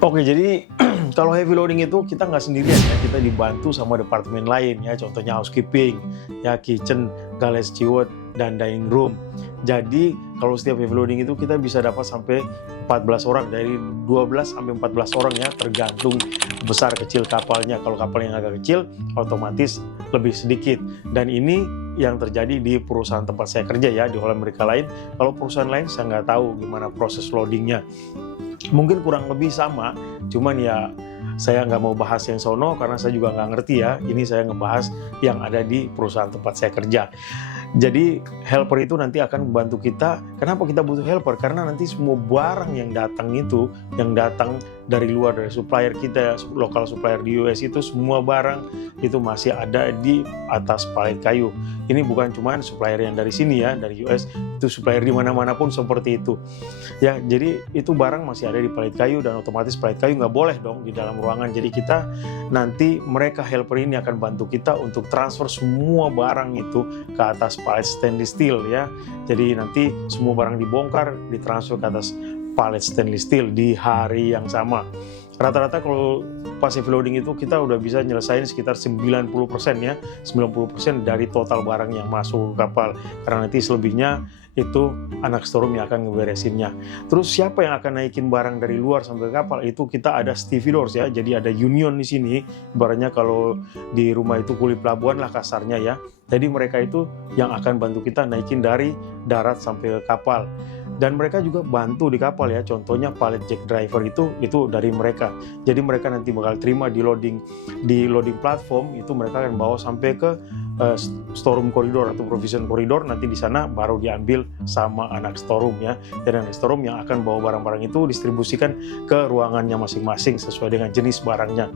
Oke, jadi kalau heavy loading itu kita nggak sendirian ya, kita dibantu sama departemen lain ya, contohnya housekeeping, ya kitchen, galley steward, dan dining room. Jadi kalau setiap heavy loading itu kita bisa dapat sampai 14 orang, dari 12 sampai 14 orang ya, tergantung besar kecil kapalnya. Kalau kapal yang agak kecil, otomatis lebih sedikit. Dan ini yang terjadi di perusahaan tempat saya kerja ya, di Holland Amerika lain. Kalau perusahaan lain saya nggak tahu gimana proses loadingnya. Mungkin kurang lebih sama, cuman ya saya nggak mau bahas yang sono karena saya juga nggak ngerti ya. Ini saya ngebahas yang ada di perusahaan tempat saya kerja. Jadi helper itu nanti akan membantu kita. Kenapa kita butuh helper? Karena nanti semua barang yang datang itu, yang datang dari luar, dari supplier kita, lokal supplier di US itu, semua barang itu masih ada di atas palet kayu. Ini bukan cuma supplier yang dari sini ya, dari US, itu supplier di mana-mana pun seperti itu. Ya, jadi itu barang masih ada di palet kayu, dan otomatis palet kayu nggak boleh dong di dalam ruangan. Jadi kita nanti, mereka helper ini akan bantu kita untuk transfer semua barang itu ke atas palet stainless steel ya. Jadi nanti semua barang dibongkar, ditransfer ke atas palet stainless steel di hari yang sama. Rata-rata kalau pas heavy loading itu kita udah bisa nyelesain sekitar 90% ya, 90% dari total barang yang masuk ke kapal. Karena nanti selebihnya itu anak storeroom yang akan ngeberesinnya. Terus siapa yang akan naikin barang dari luar sampai ke kapal? Itu kita ada stevedores ya, jadi ada union di sini. Ibaratnya kalau di rumah itu kuli pelabuhan lah kasarnya ya. Jadi mereka itu yang akan bantu kita naikin dari darat sampai ke kapal. Dan mereka juga bantu di kapal ya, contohnya pallet jack driver itu dari mereka. Jadi mereka nanti bakal terima di loading platform, itu mereka akan bawa sampai ke storeroom koridor atau provision koridor. Nanti di sana baru diambil sama anak storeroom ya. Dan anak storeroom yang akan bawa barang-barang itu distribusikan ke ruangannya masing-masing sesuai dengan jenis barangnya.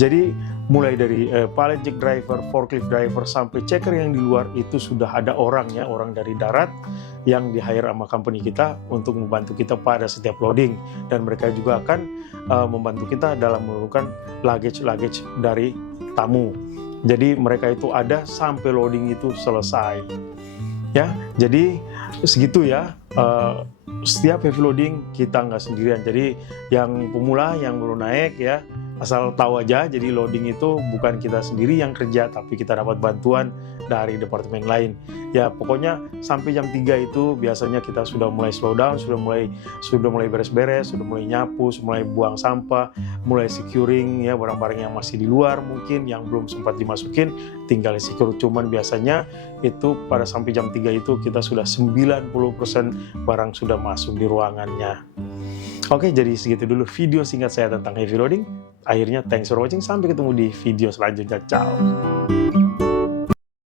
Jadi mulai dari pallet jack driver, forklift driver, sampai checker yang di luar itu sudah ada orang ya, orang dari darat yang di-hire sama company kita untuk membantu kita pada setiap loading. Dan mereka juga akan membantu kita dalam menurunkan luggage dari tamu. Jadi mereka itu ada sampai loading itu selesai. Ya, jadi segitu ya. Setiap heavy loading kita nggak sendirian. Jadi yang pemula, yang baru naik ya, asal tahu aja, jadi loading itu bukan kita sendiri yang kerja, tapi kita dapat bantuan dari departemen lain. Ya pokoknya sampai jam 3 itu biasanya kita sudah mulai slow down, sudah mulai beres-beres, sudah mulai nyapu, sudah mulai buang sampah, mulai securing ya barang-barang yang masih di luar mungkin, yang belum sempat dimasukin, tinggal secure. Cuman biasanya itu pada sampai jam 3 itu kita sudah 90% barang sudah masuk di ruangannya. Oke, jadi segitu dulu video singkat saya tentang heavy loading. Akhirnya, thanks for watching. Sampai ketemu di video selanjutnya. Ciao.